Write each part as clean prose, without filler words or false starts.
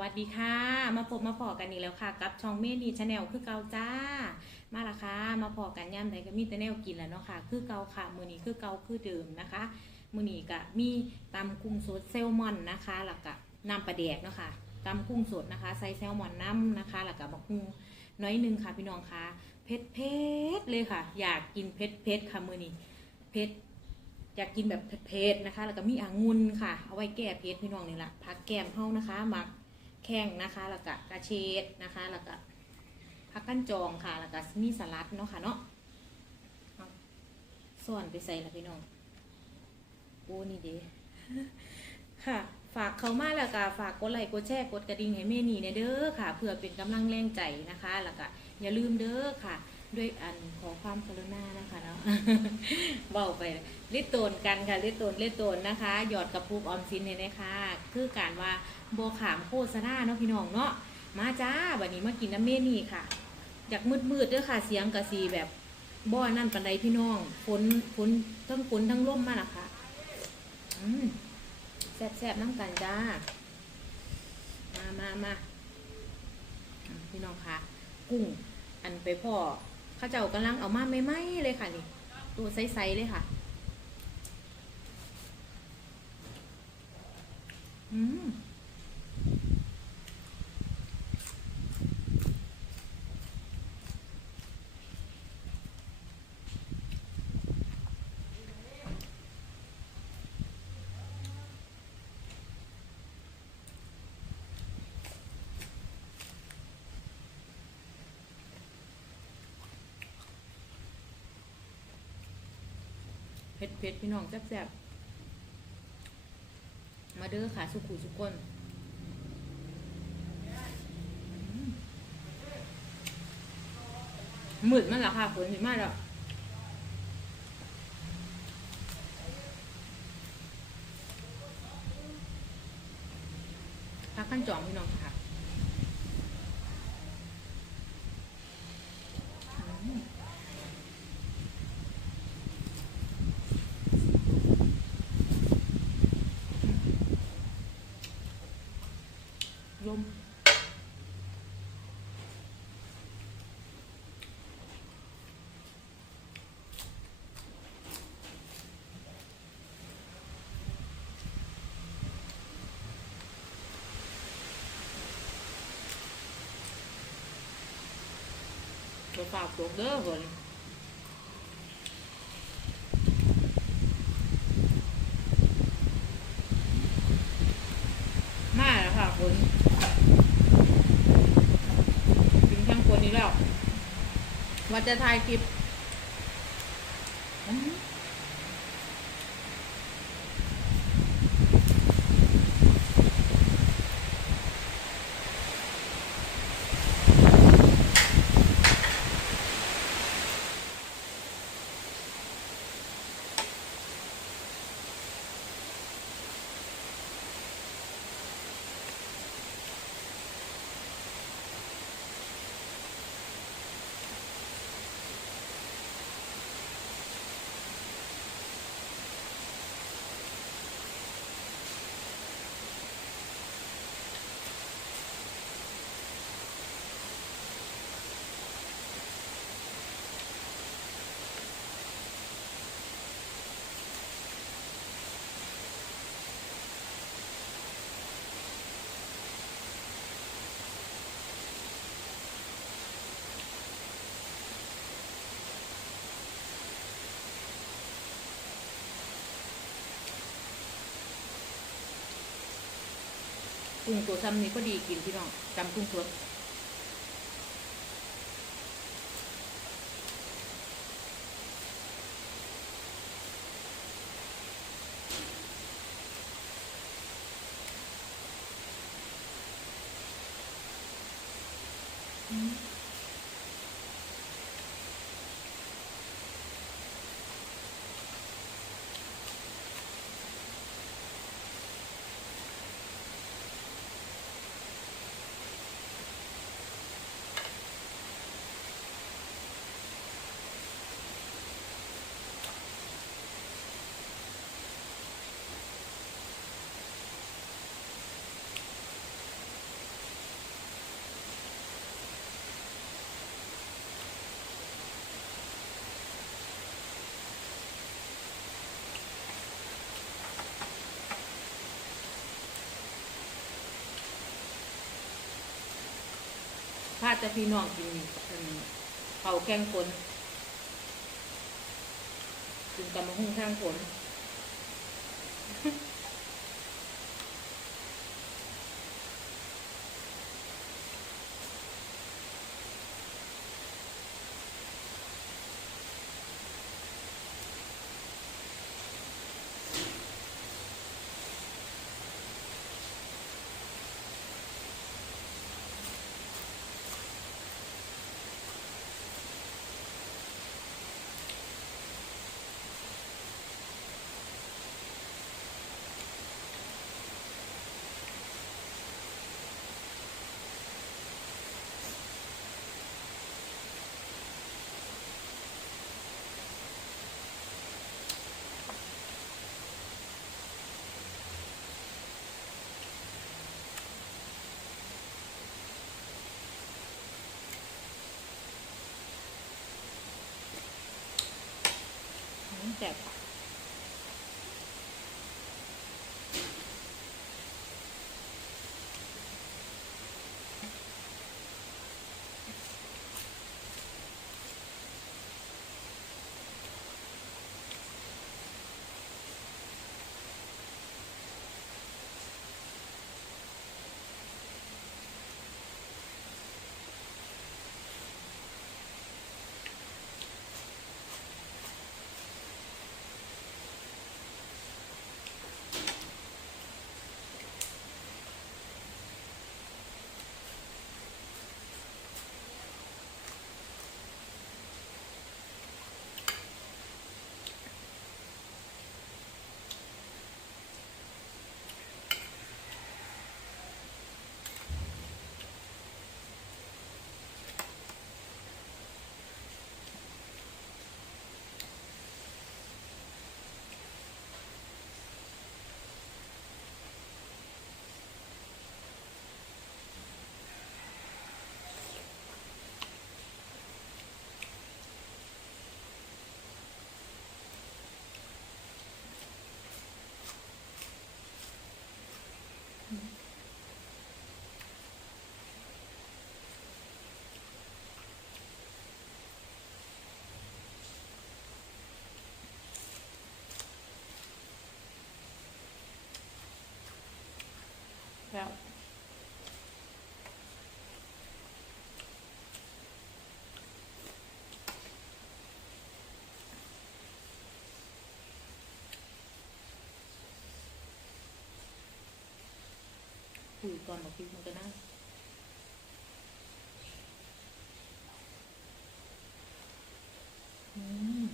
วัสดีค่ะมาพบมาพอกันอีกแล้วค่ะกับช่องเมนีชาแนลคือเก่าจ้ามาละค่ะมาพอกันย่ำใดก็มีแต่แนวกินแล้วเนาะค่ะคือเก่าค่ะมื้อนี้คือเก่าคือเดิมนะคะมื้อนี้ก็มีตำกุ้งสดแซลมอนนะคะแล้วก็น้ำปลาแดกเนาะค่ะตำกุ้งสดนะคะใส่แซลมอนน้ำนะคะแล้วก็บักฮุงน้อยนึงค่ะพี่น้องค่ะเผ็ดเผ็ดเลยค่ะอยากกินเผ็ดเผ็ดค่ะมื้อนี้เผ็ด อยากกินแบบเผ็ดๆนะคะแล้วก็มีองุ่นค่ะเอาไว้แก้เผ็ดพี่น้องนี่แหละผักแก้มเฮานะคะหมักแข้งนะคะแล้วก็กระเฉดนะคะแล้วก็ผักกั้นจองค่ะแล้วก็มีสลัดเนาะค่ะเนาะส่วนไปใส่ละพี่น้องโอ้นี่เด้ค่ะฝากเขามาแล้วก็ฝากกดไลค์กดแชร์กดกระดิ่งให้เมนี่เนี่ยเด้อค่ะเพื่อเป็นกำลังแรงใจนะคะแล้วก็อย่าลืมเด้อค่ะด้วยอันขอความกรุณานะคะเนาะเบาไปลิตโตนกันค่ะลิตโตนนะคะหยอดกระปุกออมสินเนี่ยนะคะคือการว่าโบขามโฆษณาเนาะพี่น้องเนาะมาจ้าวันนี้มากินน้ำเมนี่ค่ะอยากมืดเด้อค่ะเสียงกระสีแบบบ่อนั่นปันใดพี่น้องฝนทั้งลมมาละค่ะแซ่บน้ำกันจ้ามาพี่น้องค่ะกุ้งอันไปพ่อข้าเจ้ากำลังเอามาไม่ไหมเลยค่ะนี่ตัวไซส์เลยค่ะเผ็ดพี่น้องแซ่บมาเด้อค่ะสุขุสุกคนมืดมันละค่ะฝนหิมะแล้วพักขั้นจองพี่น้องค่ะลมตัวฝากตัวเด้อเลยมาแล้วค่ะคนถึงทั้งคนนี้แล้วว่าจะถ่ายคลิปกุ้งตัวซ้ำนี้ก็ดีกินพี่น้องจำกุ้งสด าจะพี่น้องกินเขาแกงฝนกินตำมะฮุ่งแกงฝนแซ่บแล้วคุยก่อนบอกพี่มันก็นั่งอืม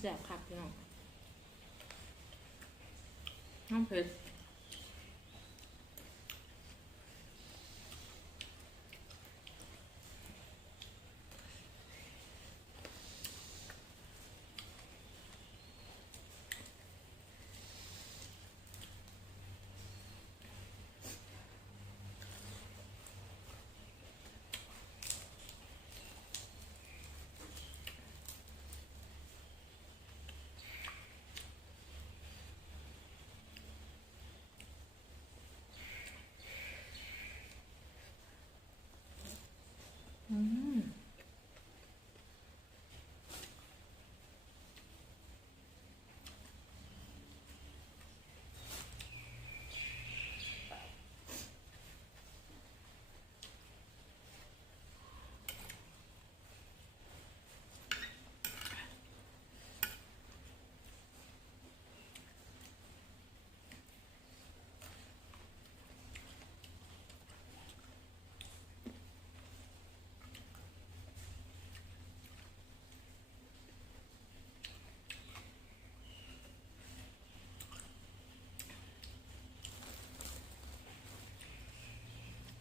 แซ่บคักพี่น้องน้ำเผ็ดอืม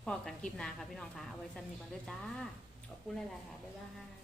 พอกันคลิปหน้าค่ะพี่น้องค่ะเอาไว้ซ้ำนี้ก่อนเด้อจ้าขอบคุณหลายๆค่ะบ๊ายบาย